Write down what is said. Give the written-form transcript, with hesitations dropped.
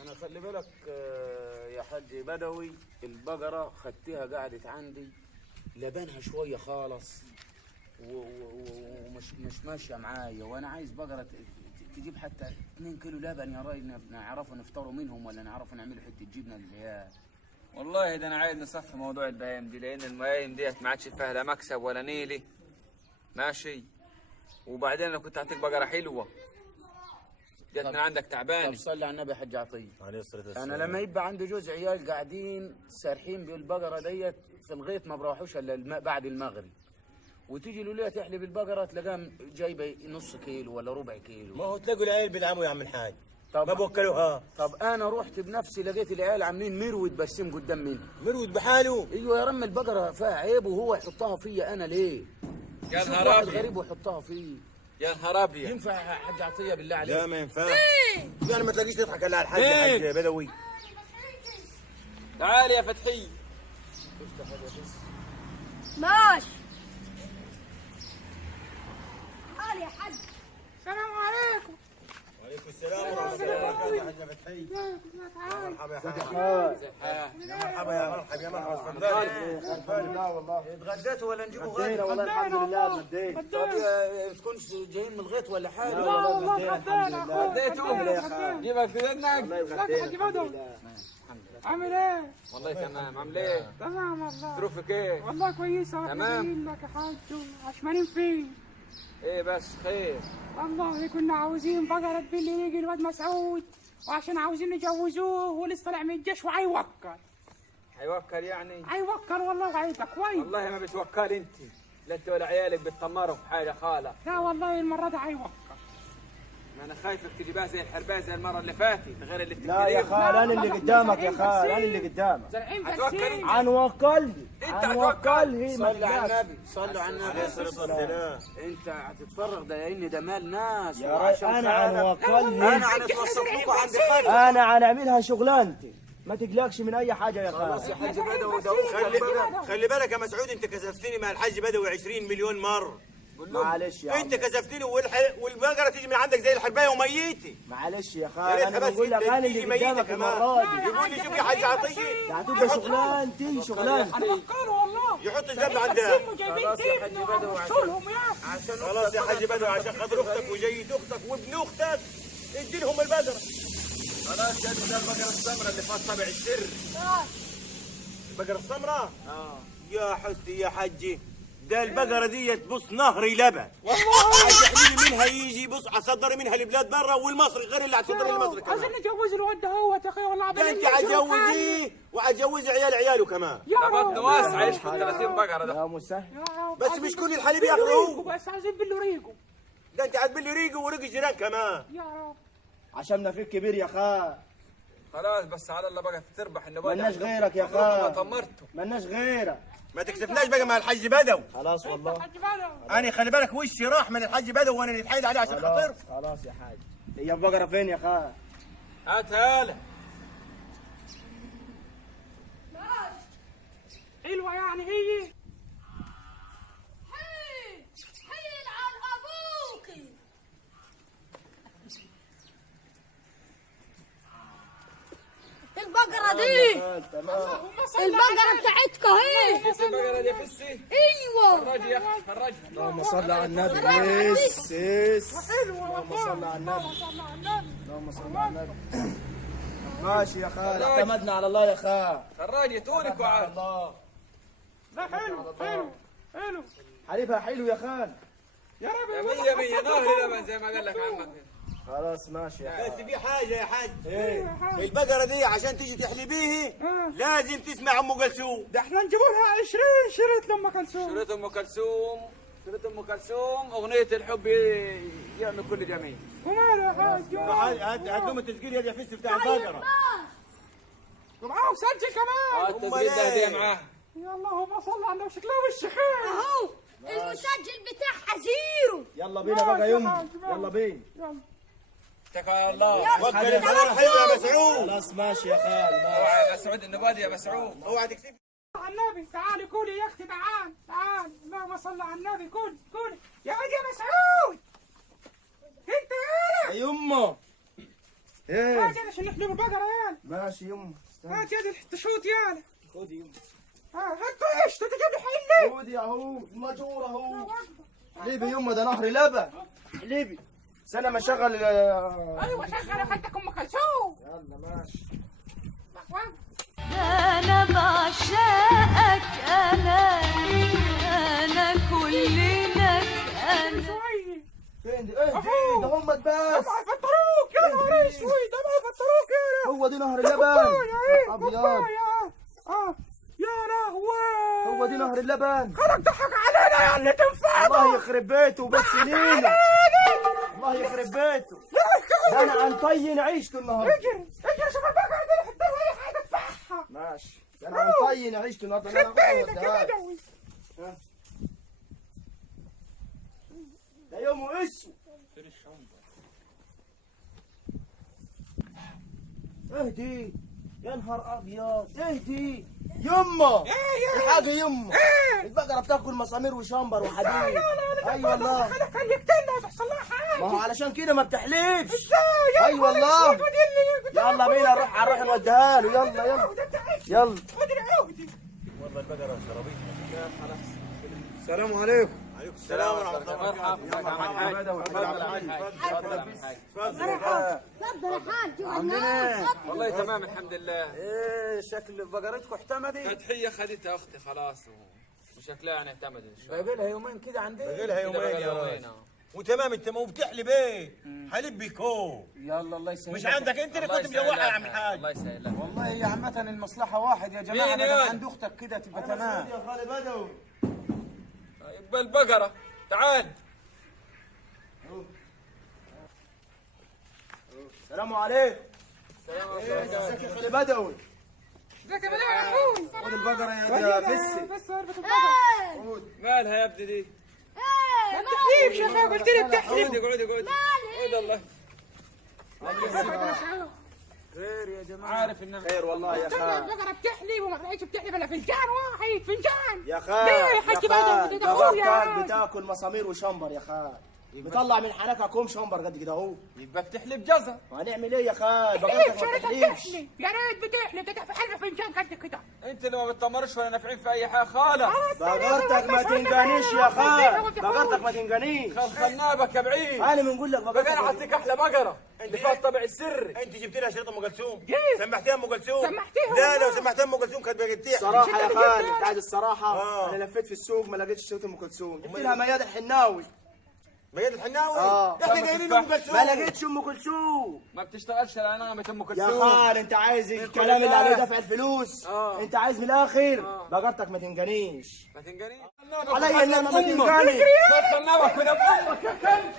انا خلي بالك يا حاج بدوي، البقرة خدتها قعدت عندي لبنها شوية خالص ومش ماشية معايا، وانا عايز بقرة تجيب حتى 2 كيلو لبن يا راجل، نعرفوا نفطروا منهم ولا نعرفوا نعملوا حتة جبنة للعيال. والله ده انا عايز نصفي موضوع البهايم دي، لان المهايم ديت ما عادش فيها لا مكسب ولا نيلي. ماشي. وبعدين انا كنت هعطيك بقرة حلوة جت من عندك تعبانه. طب صلي على النبي يا حاج عطيه عليه الصلاه والسلام. انا لما يبقى عندي جوز عيال قاعدين سارحين بالبقره ديت في الغيط ما بروحوش الا بعد المغرب، وتيجي الوليه تحلب البقره تلاقيها جايبه نص كيلو ولا ربع كيلو. ما هو تلاقوا العيال بيدعموا يا عم الحاج، طب ما بوكلوها. طب انا رحت بنفسي لقيت العيال عاملين مرود برسم قدام مني. مرود بحاله. ايوه يا رم، البقره فيها عيب وهو يحطها فيا انا ليه؟ يا شوف نهار واحد ابيض، غريب ويحطها فيا. يا نهار ابيض. ينفع يا حاج عطيه بالله عليك؟ لا ما ينفعش. يعني ما تلاقيش تضحك الا على الحاج يا حاج بدوي. تعال يا فتحي. ماشي. تعال يا حاج. السلام عليكم. وعليكم السلام ورحمه الله وبركاته يا حاج فتحي. مرحبا يا حاج. يا مرحبا يا مرحبا يا مرحبا. تفضل. لا والله اتغديتوا ولا نجيبوا غدينا والله الحمد لله اتغدينا. طب تكونش جايين من الغيط ولا حاجه؟ لا والله اتغدينا الحمد لله. غديتوا جيبك في ودنك. والله اتغدينا. عامل ايه؟ والله تمام. عامل ايه؟ تمام والله. ظروفك ايه؟ والله كويسة. تمام. جايين لك يا حاج عشمانين فيه. ايه بس خير؟ والله كنا عاوزين بقرة تبلي يجي الواد مسعود، وعشان عاوزين نجوزوه ولسه طالع من الجيش وهيوكل. هيوكل يعني؟ هيوكل والله وهيبقى كويس. والله ما بتوكل انت، لا انت ولا عيالك بتطمروا في حاجه خالص. لا والله المرة دي هيوكل. ما انا خايفك تجيبها زي الحربايه زي المره اللي فاتت، غير اللي لا يا خال انا اللي قدامك يا خال، انا اللي قدامك. زرعين هتوكل بسيط. انت. عن وكل انت عن هتوكل. وكل هي ما صلوا على تقدرش. النبي، صلوا على النبي عليه الصلاه والسلام. انت هتتفرغ ده لان ده مال ناس يا وعشان راجل انا عن خالك. وكل انا هي. هنتوسط لكم عند حد. انا هنعملها شغلانتي، ما تقلقش من اي حاجه يا خلاص يا خال. حاج بدوي ده خلي بالك يا مسعود، انت كسفتني مع الحاج بدوي 20 مليون مره. معلش يا عم، انت كسفتني والبقره تيجي من عندك زي الحربايه وميتي. معلش يا يا خال ريتها انا بس بقول لك انت انا تيجي اللي ميتة قدامك كمان. المره دي. يقول لي شوف يا حاج عطيه. ده هتبقى شغلانتي شغلانتي. هيوكلوا والله. يحط الذنب عندها. جايبين خلاص يا حاج تيبنا بدوي وعشولهم يا عشان خلاص يا حاج بدوي، عشان خاطر اختك وجيت اختك وابن اختك ادي لهم البقره. خلاص يا ابني، ده البقره السمراء اللي فات طبع السر. البقره السمراء. يا حسي يا حجي، ده البقره دي تبص نهري لبن والله. تحليلي منها يجي بص هتصدري منها لبلاد برا، والمصري غير اللي هتصدري لمصر عايزين كمان. نجوز الواد ده هو يا اخي والله. ده انت هتجوزيه وهتجوزي عيال عياله كمان. يا ده بطن رب. واسع يشفط 30 بقره ده. يا مسهل. يا رب. بس عايزين مش كل الحليب بلو ياخدوه. ريقو، بس عايزين بلو ريقو. ده انت هتبلي ريقه وريق الجيران كمان. يا رب. عشمنا فيك كبير يا خال، خلاص بس على الله بقى تربح النبات. ملناش غيرك يا ما خال، طمرته. ملناش غيرك. ما تكسفناش بقى مع الحاج بدوي. خلاص والله. حاج بدوي. انا خلي بالك وشي راح من الحاج بدوي وانا نتحايل عليه عشان خلاص خاطر. خلاص يا حاج. هي البقره فين يا خال؟ هاتها له. حلوة يعني هي. حيل على ابوكي. البقرة دي تمام. البقرة بتاعتك اهي. بس البقره دي فسي. ايوه. خرجي يا اخي خرجي. اللهم صل على النبي. يس يس. اللهم صل على النبي. اللهم صل على النبي. ماشي يا خال، اعتمدنا على الله يا خال. خرجي تونك وعاد. الله. ده حلو حلو حلو. حليبها حلو يا خال. يا رب يا مية مية نهر لبن زي ما قال لك عمك. خلاص ماشي يا بس خال. في حاجه يا حاج، ايه البقره دي عشان تيجي تحلبيه لازم تسمع ام كلثوم. ده احنا نجيبوا لها 20 شريط لأم كلثوم. شريط ام كلثوم، شريط ام كلثوم، اغنيه الحب يعمل كل جميل. وماله يا حاج. هات لهم التسجيل يا فيس بتاع البقره. ومعاهم سجل كمان. التسجيل ده هديه معاه. يا اللهم صل على النبي. شكلها وش خير. اهو المسجل بتاعها زيرو. يلا بينا بقى يما، يلا بينا. يلا. اتكل على الله. وكل البقره حلوه يا مسعود. خلاص ماشي يا خال. اوعى يا مسعود النبادي يا مسعود. اوعى تكسف. على النبي. تعالي كولي يا اختي. تعال تعال. اللهم صل على النبي. كولي كولي يا ولد يا مسعود. انت يا يما ايه هات يلا عشان نحلب البقرة يلا. ماشي يما استنى. هات يلا تشوت يلا. خد يما هات ايش تجيب لي حلة. خد يا هو الماجور اهو. حليبي يما ده نهر لبن. حليبي سنة ما شغل ايوه شغل خدتك ام كلثوم. يلا ماشي. أنا بعشقك أنا كلنا أنا. شوية. فين دي؟ ايه دي؟ ده هم بس. طبعا يفطروك يا نهار اسود. طبعا يفطروك يا. هو دي نهر اللبن. ابيض. يا لهوي. هو دي نهر اللبن. خرج ضحك علينا يا اللي تنفع. الله يخرب بيته بس لينا. الله يخرب بيته. ده انا عنطين عيشته النهارده. اجري شوف البقرة دي حتى اي حاجة تفحها. ماشي ده انا عنطين عيشته النهارده. انا خد بيتك يا هاخدها. بدوي. ده يومه اسود. اهدي يا نهار ابيض. اهدي يما. الحاجه يما. البقره بتاكل مسامير وشمبر وحديد. اي والله. خليك يقتلنا وتحصل لها حاجة. ما هو علشان كده ما بتحلفش. ازاي؟ اي والله. يلا بينا نروح نوديها له. يلا يلا. خد العودي. والله البقرة شربيتها. السلام عليكم. عليكم السلام ورحمة الله تفضل يا حاج. عاملين ايه؟ والله تمام الحمد لله. ايه شكل بقرتكم احتمدت؟ فتحية خدتها اختي خلاص وشكلها يعني اعتمدت ان شاء الله. باقي لها يومين كده عندي. باقي لها يومين يا يومين، راجل. آه. وتمام انت مو بتحلب ايه؟ حليب بيكو. يلا الله يسهل. مش عندك انت اللي الله كنت مجوعها يا عم يسهلها. الحاج. الله يسهلها. والله هي عامة المصلحة واحد يا جماعة. مين بدل يقول؟ عند اختك كده تبقى تمام. يا خالي بدوي. يبقى البقرة تعال. السلام عليكم. ازيك يا خالي بدوي؟ ازيك يا بدوي يا اخوي. خد البقره يا فسي. بس اربط البقرة. مالها يا ابني دي؟ ما بتحليبش يا اخوي. قلت لي بتحليب. اقعدي اقعد الله. خير يا جماعة. عارف انها خير والله يا استنى خال. البقرة بتحلب وما طلعتش بتحلب الا فنجان واحد. فنجان. يا خال ليه يا حاج بدوي؟ ده اخويا. بقرتك بتاكل مسامير وشمبر يا خال. بيطلع من حنكها كوم شمبر قد كده اهو. يبقى بتحلب جزر. وهنعمل ايه يا خال؟ تحليب بقرتك ما شريتها بتحليبش. بتحلب. يا ريت بتحلب. ده في حلبة فنجان قد كده. انت اللي ما بتطمرش ولا نافعين في اي حاجه خالص. بقرتك ما تنقانيش يا خال. بقرتك ما تنقانيش. خلنابك يا بعيد. انا بنقول لك بقى انا بقرتك اعطيك احلى بقره اللي فيها الطبع السري. انت جبت لها شريط ام كلثوم؟ جيب. سمحتيها ام كلثوم؟ سمحتيها لا والله. لو سمحتيها ام كلثوم كانت بقت تحكي. صراحة يا اللي خال جبتها. انت عايز الصراحة. آه. انا لفيت في السوق ما لقيتش صوت ام كلثوم. جبت لها مياد الحناوي. مياد الحناوي؟ آه. احنا لما جايبين تدفع. ام كلثوم. ما لقيتش ام كلثوم. ما بتشتغلش على نغمه ام يا كلثوم. خال انت عايز الكلام اللي عليه دفع الفلوس. انت عايز من الاخر. بقرتك ما تنقانيش. ما تنقني عليا انما ما تنقاني. خلنابك من امك يا كلب.